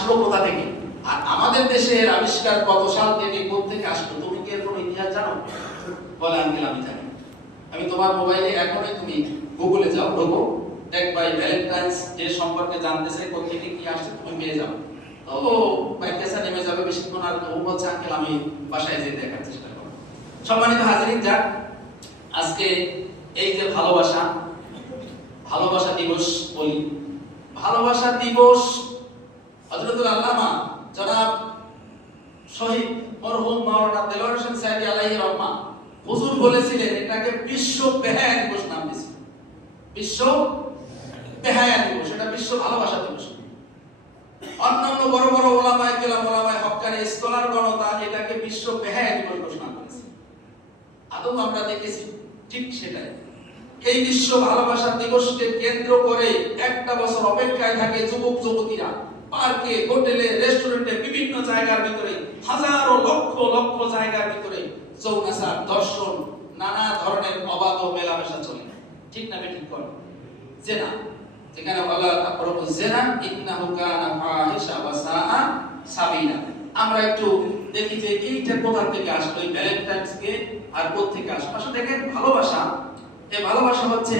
আসলো কোথা থেকে, আর আমাদের দেশের আবিষ্কার কত সাল থেকে কোথেকে আসলো, তুমি কি এর কোনো ইতিহাস জানো? বলে আঙ্কেল আমি জানি। আমি তোমার মোবাইলে এখনই তুমি গুগলে যাও, ঢোকো, দেখবা ভ্যালেন্টাইন্স ডে সম্পর্কে জানতে চাই কোথেকে কি আসছে, তুমি পেয়ে যাও। তো বাইকেসা নেমে যাবে বেশিক্ষণ, আর ও বলছে আঙ্কেল আমি বাসায় যেয়ে দেখার চেষ্টা করব। সম্মানিত হাজিরিন, যাক আজকে এই যে ভালোবাসা, ভালোবাসা দিবস বলি, ভালোবাসা দিবস হযরতুল আল্লামা জনাব শহীদ মরহুম মাওলানা দেলোয়ার হোসেন সাইদি আলাইহি রহমা হুজুর বলেছিলেন এটাকে বিশ্ব বেহায়া দিবস নাম দিয়েছিলেন। বিশ্ব বেহায়া দিবস, এটা বিশ্ব ভালোবাসা দিবস। অন্যান্য বড় বড় ওলামায়ে কেরাম, ওলামায়ে হক্কানি স্কলারগণ এটাকে বিশ্ব বেহায়া দিবস ঘোষণা করেছে। আদৌ আমরা দেখেছি ঠিক সেটাই। এই বিশ্ব ভালোবাসা দিবসকে কেন্দ্র করে একটা বছর অপেক্ষায় থাকে যুবক যুবতীরা, পার্কে, হোটেলে, রেস্টুরেন্টে, বিভিন্ন জায়গার ভিতরে, হাজারো লক্ষ লক্ষ জায়গার ভিতরে যৌনাচার, দর্শন, নানা ধরনের অবাধ মেলামেশা চলে। ঠিক না ঠিক করে জেনা, যেখানে আল্লাহ তাআলা বলেন জেনা ইন্নাহু কানা ফাহিশা ওয়া সাআ সাবিলা। আমরা একটু দেখি যে এইটা কোথা থেকে আসলো, এই ভ্যালেন্টাইন্স কে আর কোথা থেকে আসলো। আসলে দেখেন ভালোবাসা, এই ভালোবাসা হচ্ছে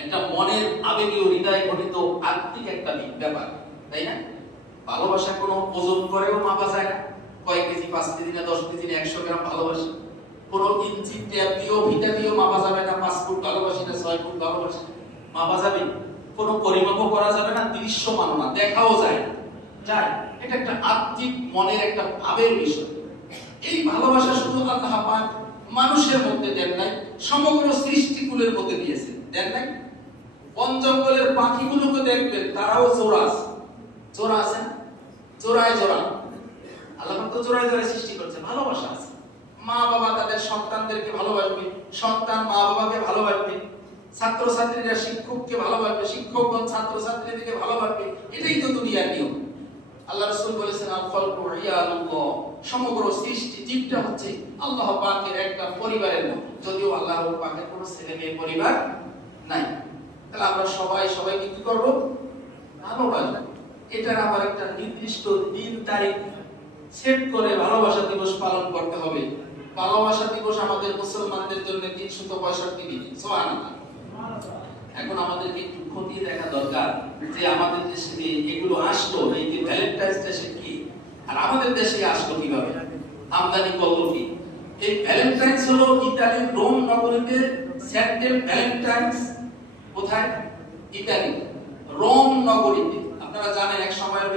একটা মনের আবেগীয় হৃদয় ঘটিত আত্মিক একটা ব্যাপার, তাই না? ভালোবাসা কোনো ওজন করেও মাপা যায় না, কয় কেজি, 5 কেজি না 10 কেজি না 100 গ্রাম ভালোবাসা। কোনো ইঞ্চি ট্যাপ দিয়েও ভিটা দিয়েও মাপা যাবে না, 5 ফুট ভালোবাসি না 6 ফুট ভালোবাসি, মাপা যাবে? কোনো পরিমাপও করা যাবে না, দৃশ্যমান না, দেখাও যায় না, যায়। এটা একটা আত্মিক মনের একটা ভাবের বিষয়। এই ভালোবাসা শুধু আল্লাহ পাক মানুষের মধ্যে দেন নাই, সমগ্র সৃষ্টিকুলের মধ্যে দিয়েছেন, দেন নাই? বন জঙ্গলের পাখিগুলোকে দেখবেন, তারাও জোড়া আছে, জোড়া আছে না? জোড়ায় জোড়া আল্লাহ পাক তো জোড়ায় জোড়ায় সৃষ্টি করেছেন, ভালোবাসা আছে। মা বাবা তাদের সন্তানদেরকে ভালোবাসবে, সন্তান মা বাবাকে ভালোবাসবে, ছাত্র ছাত্রীরা শিক্ষককে ভালোবাসবে, শিক্ষকগণ ছাত্র ছাত্রীদেরকে ভালোবাসবে। এটাই তো দুনিয়ার নিয়ম। আল্লাহ রাসূল বলেছেন আল খালকু ইয়ালুল্লাহ, সমগ্র সৃষ্টি জীবটা হচ্ছে আল্লাহ পাকের একটা পরিবারের মতো। যদিও আল্লাহ পাকের কোনো ছেলে মেয়ে পরিবার নাই, তাহলে আমরা সবাই সবাইকে কি করব? ভালোবাসবো। এটার আবার একটা নির্দিষ্ট দিন তারিখ সেট করে ভালোবাসা দিবস পালন করতে হবে। ভালোবাসা দিবস আমাদের মুসলমানদের জন্য 365 দিন। সুবহানাল্লাহ। এখন আমাদেরকে একটু খতিয়ে দেখা দরকার যে আমাদের দেশে এগুলো আসলো, এই যে ভ্যালেন্টাইন্স ডে কি, আর আমাদের দেশে আসলো কিভাবে, আমদানি করলো কি? এই ভ্যালেন্টাইন্স হলো ইতালির রোম নগরীতে সেন্ট ভ্যালেন্টাইন্স। কোথায়? ইতালি রোম নগরীতে। আপনারা জানেন এক সময়